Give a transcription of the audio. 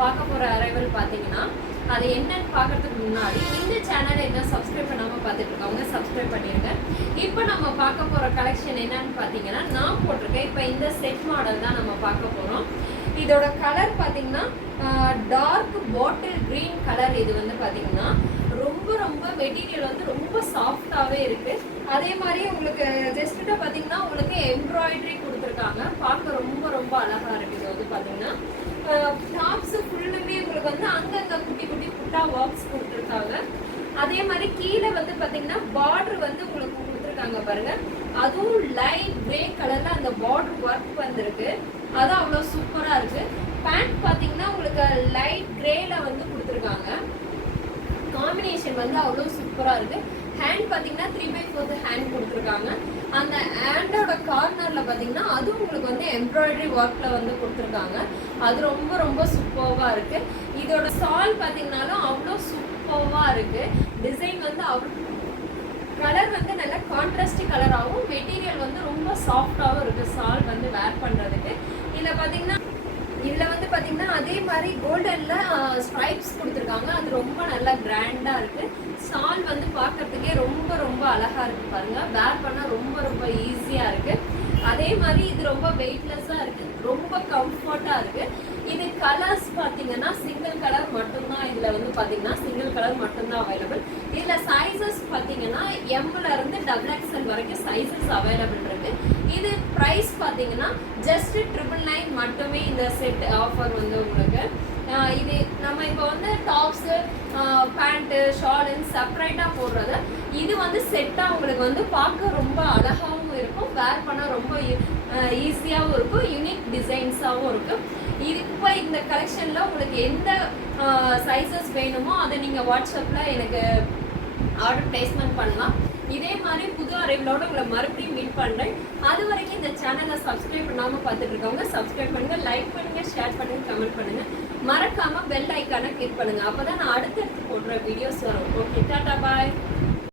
பார்க்க போகிற அரைவல் பார்த்தீங்கன்னா அது என்னன்னு பார்க்கறதுக்கு முன்னாடி இந்த சேனலை என்ன சப்ஸ்கிரைப் பண்ணாமல் பார்த்துட்டு இருக்கவங்க சப்ஸ்கிரைப் பண்ணிடுங்க. இப்போ நம்ம பார்க்க போகிற கலெக்ஷன் என்னன்னு பார்த்தீங்கன்னா நான் போட்டிருக்கேன். இப்போ இந்த செட் மாடல் தான் நம்ம பார்க்க போகிறோம். இதோட கலர் பார்த்தீங்கன்னா டார்க் பாட்டில் க்ரீன் கலர். இது வந்து பார்த்தீங்கன்னா ரொம்ப மெட்டீரியல் வந்து ரொம்ப சாஃப்டாகவே இருக்குது. அதே மாதிரி உங்களுக்கு ஜஸ்ட்டு பார்த்தீங்கன்னா உங்களுக்கு எம்ப்ராய்டரி கொடுத்துருக்காங்க. பார்க்க ரொம்ப அழகாக இருக்குது. இது வந்து பார்த்தீங்கன்னா டாப்ஸு ஃபுல்லுமே உங்களுக்கு வந்து அங்கங்கே குட்டி புட்டா ஒர்க்ஸ் கொடுத்துருக்காங்க. அதே மாதிரி கீழே வந்து பார்த்தீங்கன்னா பார்டர் வந்து உங்களுக்கு கொடுத்துருக்காங்க பாருங்க. அதுவும் லைட் கிரே கலர்ல அந்த பார்டர் ஒர்க் வந்திருக்கு. அது அவ்வளோ சூப்பராக இருக்கு. பேண்ட் பார்த்தீங்கன்னா உங்களுக்கு லைட் கிரேல வந்து கொடுத்துருக்காங்க. காம்பினேஷன் வந்து அவ்வளோ சூப்பராக இருக்கு. ஹேண்ட் பார்த்தீங்கன்னா 3/4 ஹேண்ட் கொடுத்துருக்காங்க. அந்த ஹேண்டோட கார்னரில் பார்த்தீங்கன்னா அதுவும் உங்களுக்கு வந்து எம்ப்ராய்டரி ஒர்க்கில் வந்து கொடுத்துருக்காங்க. அது ரொம்ப சூப்பராக இருக்குது. இதோட சால் பார்த்தீங்கன்னாலும் அவ்வளோ சூப்பராக இருக்குது. டிசைன் வந்து அவ்வளோ கலர் வந்து நல்ல கான்ட்ராஸ்டி கலராகவும் மெட்டீரியல் வந்து ரொம்ப சாஃப்டாகவும் இருக்குது சால் வந்து வேர் பண்ணுறதுக்கு. இதில் வந்து பார்த்தீங்கன்னா அதே மாதிரி கோல்டனில் ஸ்ட்ரைப்ஸ் கொடுத்துருக்காங்க. அது ரொம்ப நல்லா கிராண்டாக இருக்குது. சால் வந்து பார்க்கறதுக்கே ரொம்ப அழகாக இருக்குது பாருங்கள். வேர் பண்ணால் ரொம்ப ஈஸியாக இருக்குது. அதே மாதிரி இது ரொம்ப வெயிட்லெஸ்ஸாக இருக்குது. ரொம்ப கம்ஃபர்ட்டாக இருக்குது. இது கலர்ஸ் பார்த்தீங்கன்னா சிங்கிள் கலர் மட்டும்தான். இதில் வந்து பார்த்தீங்கன்னா சிங்கிள் கலர் மட்டும்தான் அவைலபிள். இதில் சைஸஸ் பார்த்தீங்கன்னா எம்லேருந்து XXL வரைக்கும் சைஸஸ் அவைலபிள் இருக்குது. இது ப்ரைஸ் பார்த்தீங்கன்னா ஜஸ்ட் 999 மட்டுமே. இந்த செட் ஆஃபர் வந்து உங்களுக்கு இது நம்ம இப்போ வந்து டாப்ஸு பேண்ட்டு ஷாலுன்னு செப்பரேட்டாக போடுறது. இது வந்து செட்டாக உங்களுக்கு வந்து பார்க்க ரொம்ப அழகாகவும் இருக்கும். வேர் பண்ணால் ரொம்ப ஈஸியாகவும் இருக்கும். யூனிக் டிசைன்ஸாகவும் இருக்கும். இப்போ இந்த கலெக்ஷனில் உங்களுக்கு எந்த சைஸஸ் வேணுமோ அதை நீங்கள் வாட்ஸ்அப்பில் எனக்கு ஆர்டர் பிளேஸ்மெண்ட் பண்ணலாம். இதே மாதிரி புது அரைவலோடு உங்களை மறுபடியும் மீட் பண்ணுறேன். அது வரைக்கும் இந்த சேனலை சப்ஸ்கிரைப் பண்ணாமல் பார்த்துட்டு இருக்கவங்க சப்ஸ்கிரைப் பண்ணுங்கள், லைக் பண்ணுங்கள், ஷேர் பண்ணுங்கள், கமெண்ட் பண்ணுங்கள். மறக்காமல் பெல் ஐக்கானை கிளிக் பண்ணுங்கள். அப்போ தான் நான் அடுத்தடுத்து போடுற வீடியோஸ் வரும். ஓகே, டாடா பாய்.